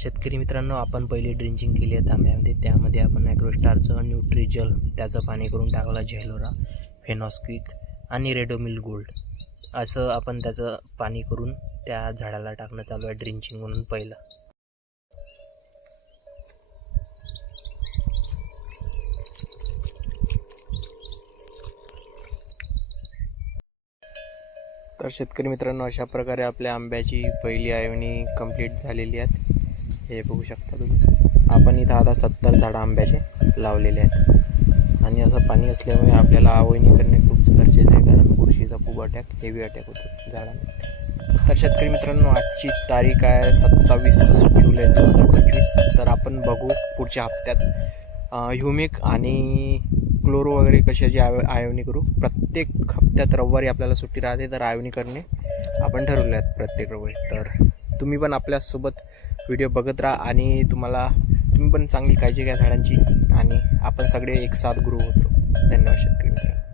शेतकरी मित्रांनो, आपण पहिली ड्रिंचिंग केली आहे तांब्यामध्ये. त्यामध्ये आपण ॲग्रोस्टारचं न्यूट्रीजल त्याचं पाणी करून टाकलं, झेलोरा, फेनॉस्क्विक आणि रेडोमिल गोल्ड असं आपण त्याचं पाणी करून त्या झाडाला टाकणं चालू आहे ड्रिंचिंग म्हणून पहिलं. तर शेतकरी मित्रांनो, अशा प्रकारे आपल्या आंब्याची पहिली आयोनी कंप्लीट झालेली आहेत. हे बघू शकता तुम्ही. आपण इथं आता 70 झाडं आंब्याचे लावलेले आहेत आणि असं पाणी असल्यामुळे आपल्याला आवळणी करणे खूप गरजेचं आहे, कारण बुरशीचा खूप हेवी अटॅक होतो झाडांना. तर शेतकरी मित्रांनो, आजची तारीख आहे 27 जुलै 2025. तर आपण बघू पुढच्या हप्त्यात ह्युमिक आणि क्लोरो वगैरे कशाची आयोनी करू. प्रत्येक हप्त्यात रविवारी आपल्याला सुट्टी राहते, तर आयोनी करणे आपण ठरवले आहेत प्रत्येक रविवारी. तर तुम्ही पण आपल्यासोबत व्हिडिओ बघत राहा आणि तुम्ही पण चांगली काळजी घ्या झाडांची आणि आपण सगळे एक साथ ग्रो होतो. धन्यवाद शेतकरी मित्रांनो.